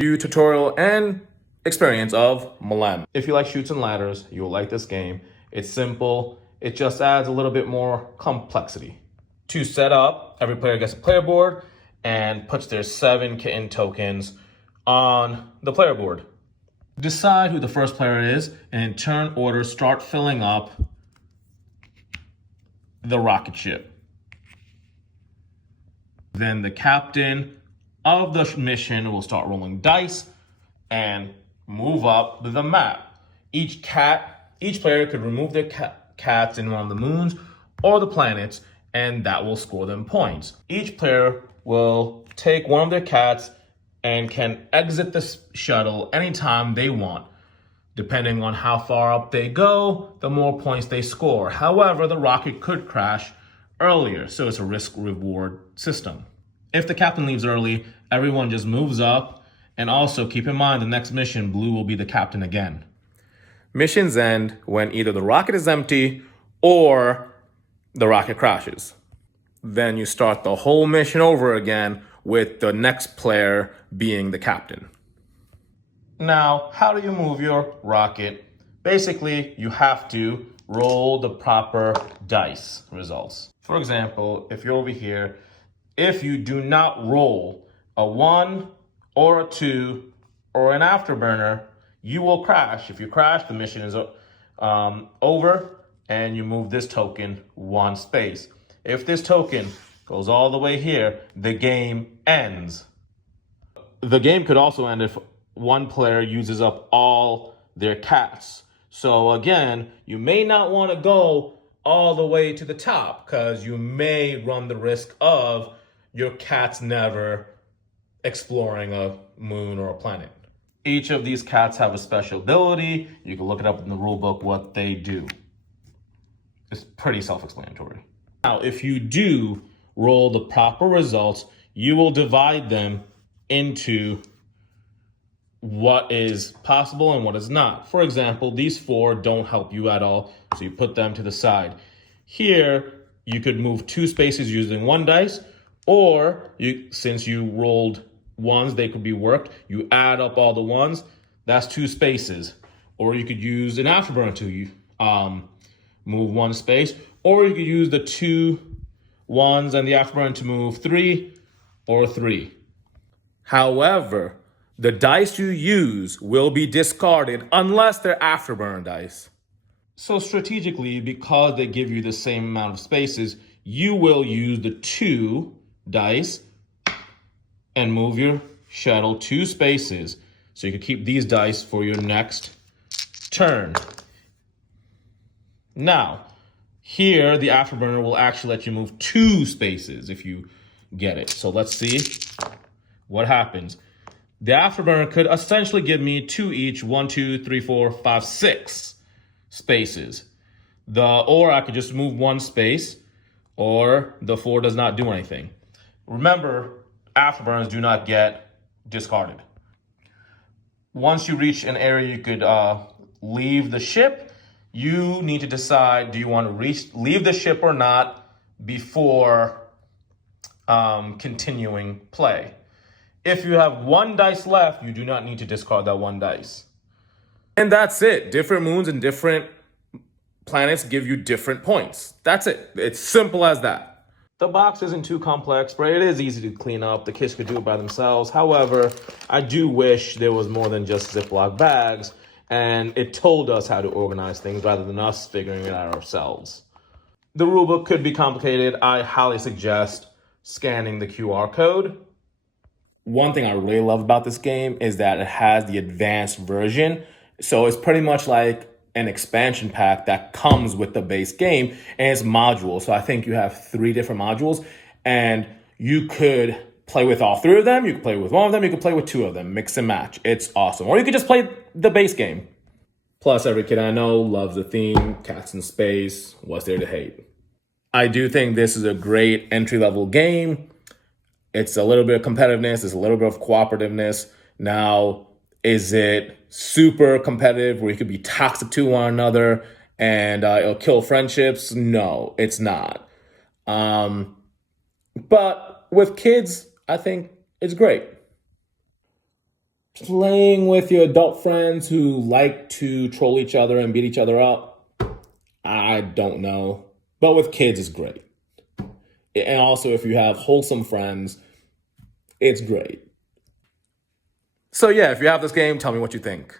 tutorial and experience of MLEM. If you like shoots and ladders, you'll like this game. It's simple. It just adds a little bit more complexity. To set up, every player gets a player board and puts their 7 kitten tokens on the player board. Decide who the first player is, and in turn order start filling up the rocket ship. Then the captain of the mission will start rolling dice and move up the map. Each player could remove their cats in one of the moons or the planets, and that will score them points. Each player will take one of their cats and can exit the shuttle anytime they want. Depending on how far up they go, the more points they score. However, the rocket could crash earlier, so it's a risk-reward system. If the captain leaves early, everyone just moves up, and also keep in mind the next mission, Blue will be the captain again. Missions end when either the rocket is empty or the rocket crashes. Then you start the whole mission over again with the next player being the captain. Now, how do you move your rocket? Basically, you have to roll the proper dice results. For example, if you're over here, if you do not roll a 1 or a 2 or an afterburner, you will crash. If you crash, the mission is over and you move this token 1 space. If this token goes all the way here, the game ends. The game could also end if one player uses up all their cats. So again, you may not want to go all the way to the top because you may run the risk of your cats never exploring a moon or a planet. Each of these cats have a special ability. You can look it up in the rule book what they do. It's pretty self-explanatory. Now, if you do roll the proper results, you will divide them into what is possible and what is not. For example, these 4 don't help you at all, so you put them to the side. Here, you could move 2 spaces using 1 dice, or since you rolled 1s, they could be worked. You add up all the 1s, that's 2 spaces. Or you could use an afterburner to move 1 space, or you could use the 2 1s and the afterburner to move 3 or 3. However, the dice you use will be discarded unless they're afterburner dice. So strategically, because they give you the same amount of spaces, you will use the 2 dice and move your shuttle 2 spaces. So you can keep these dice for your next turn. Now, here the afterburner will actually let you move 2 spaces if you get it. So let's see what happens. The afterburner could essentially give me 2 each, 1, 2, 3, 4, 5, 6 spaces. Or I could just move 1 space, or the 4 does not do anything. Remember, afterburners do not get discarded. Once you reach an area you could leave the ship, you need to decide, do you want to leave the ship or not before continuing play. If you have 1 dice left, you do not need to discard that 1 dice. And that's it. Different moons and different planets give you different points. That's it. It's simple as that. The box isn't too complex, but it is easy to clean up. The kids could do it by themselves. However, I do wish there was more than just Ziploc bags, and it told us how to organize things rather than us figuring it out ourselves. The rulebook could be complicated. I highly suggest scanning the QR code. One thing I really love about this game is that it has the advanced version. So it's pretty much like an expansion pack that comes with the base game, and it's modules. So I think you have 3 different modules, and you could play with all 3 of them. You could play with 1 of them. You could play with 2 of them. Mix and match. It's awesome. Or you could just play the base game. Plus, every kid I know loves the theme, cats in space. What's there to hate? I do think this is a great entry-level game. It's a little bit of competitiveness. It's a little bit of cooperativeness. Now, is it super competitive where you could be toxic to one another and it'll kill friendships? No, it's not. But with kids, I think it's great. Playing with your adult friends who like to troll each other and beat each other up, I don't know. But with kids, it's great. And also, if you have wholesome friends, it's great. So yeah, if you have this game, tell me what you think.